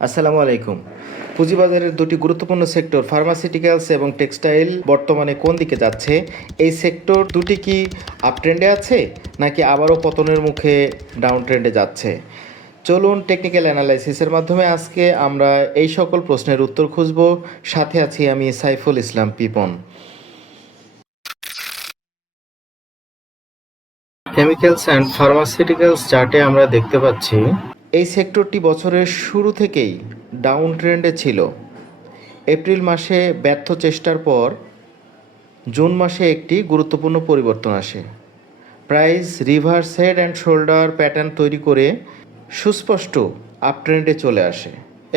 আসসালামু আলাইকুম। পুঁজিবাজারের দুটি গুরুত্বপূর্ণ সেক্টর ফার্মাসিউটিক্যালস এবং টেক্সটাইল বর্তমানে কোন দিকে যাচ্ছে? এই সেক্টর দুটি কি আপ ট্রেন্ডে আছে নাকি আবারও পতনের মুখে ডাউন ট্রেন্ডে যাচ্ছে? চলুন টেকনিক্যাল অ্যানালাইসিসের মাধ্যমে আজকে আমরা এই সকল প্রশ্নের উত্তর খুঁজব। সাথে আছি আমি Saiful Islam পিপন। Chemicals and pharmaceuticals চার্টে আমরা দেখতে পাচ্ছি এই সেক্টরটি বছরের শুরু থেকেই ডাউন ট্রেন্ডে ছিল। এপ্রিল মাসে ব্যর্থ চেষ্টার পর জুন মাসে একটি গুরুত্বপূর্ণ পরিবর্তন আসে। Price reverse head and shoulder pattern তৈরি করে সুস্পষ্ট আপট্রেন্ডে চলে আসে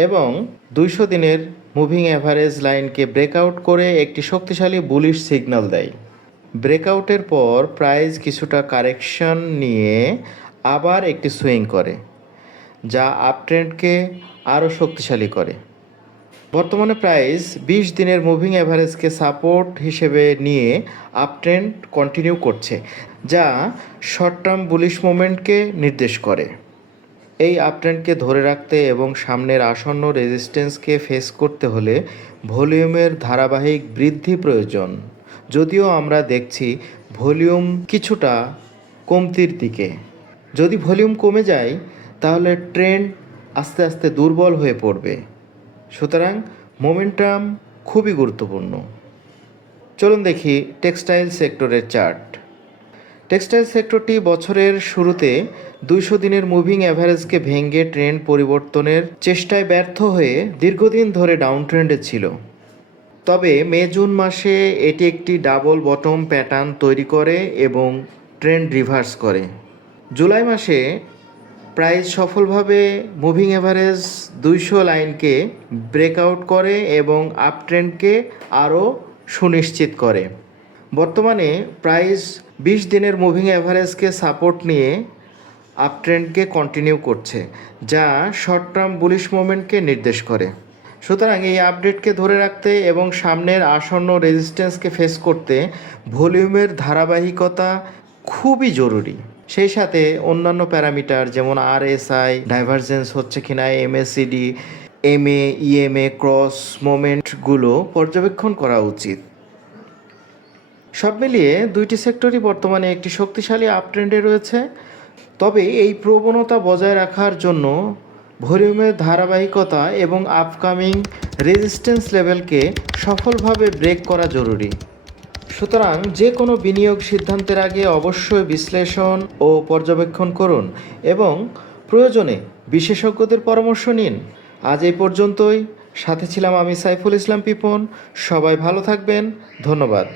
এবং 200 দিনের মুভিং অ্যাভারেজ লাইনকে ব্রেকআউট করে একটি শক্তিশালী বুলিশ সিগন্যাল দেয়। ব্রেকআউটের পর প্রাইস কিছুটা কারেকশন নিয়ে আবার একটি সুইং করে, যা আপট্রেন্ডকে আরও শক্তিশালী করে। বর্তমানে প্রাইস 20 দিনের মুভিং অ্যাভারেজকে সাপোর্ট হিসেবে নিয়ে আপট্রেন্ড কন্টিনিউ করছে, যা শর্ট টার্ম বুলিশ মোমেন্টকে নির্দেশ করে। এই আপট্রেন্ডকে ধরে রাখতে এবং সামনের আসন্ন রেজিস্ট্যান্সকে ফেস করতে হলে ভলিউমের ধারাবাহিক বৃদ্ধি প্রয়োজন। যদিও আমরা দেখছি ভলিউম কিছুটা কমতির দিকে। যদি ভলিউম কমে যায় তাহলে ট্রেন্ড আস্তে আস্তে দুর্বল হয়ে পড়বে। সুতরাং মোমেন্টাম খুবই গুরুত্বপূর্ণ। চলুন দেখি টেক্সটাইল সেক্টরের চার্ট। টেক্সটাইল সেক্টরটি বছরের শুরুতে 200 দিনের মুভিং অ্যাভারেজকে ভেঙে ট্রেন্ড পরিবর্তনের চেষ্টায় ব্যর্থ হয়ে দীর্ঘদিন ধরে ডাউন ট্রেন্ডে ছিল। তবে মে জুন মাসে এটি একটি ডাবল বটম প্যাটার্ন তৈরি করে এবং ট্রেন্ড রিভার্স করে। জুলাই মাসে প্রাইস সফলভাবে মুভিং অ্যাভারেজ 200 লাইনকে ব্রেকআউট করে এবং আপট্রেন্ডকে আরও সুনিশ্চিত করে। বর্তমানে প্রাইস 20 দিনের মুভিং অ্যাভারেজকে সাপোর্ট নিয়ে আপট্রেন্ডকে কন্টিনিউ করছে, যা শর্ট টার্ম বুলিশ মোমেন্টকে নির্দেশ করে। সুতরাং এই আপডেটকে ধরে রাখতে এবং সামনের আসন্ন রেজিস্ট্যান্সকে ফেস করতে ভলিউমের ধারাবাহিকতা খুবই জরুরি। সেই সাথে অন্যান্য প্যারামিটার যেমন RSI ডাইভারজেন্স হচ্ছে কিনা, MACD, MA, EMA ক্রস মোমেন্টগুলো পর্যবেক্ষণ করা উচিত। সব মিলিয়ে দুইটি সেক্টরই বর্তমানে একটি শক্তিশালী আপট্রেন্ডে রয়েছে। তবে এই প্রবণতা বজায় রাখার জন্য ভলিউমের ধারাবাহিকতা এবং আপকামিং রেজিস্ট্যান্স লেভেলকে সফলভাবে ব্রেক করা জরুরি। সুতরাং যে কোনো বিনিয়োগ সিদ্ধান্তের আগে অবশ্যই বিশ্লেষণ ও পর্যবেক্ষণ করুন এবং প্রয়োজনে বিশেষজ্ঞদের পরামর্শ নিন। আজ এই পর্যন্তই। সাথে ছিলাম আমি সাইফুল ইসলাম পিপন। সবাই ভালো থাকবেন। ধন্যবাদ।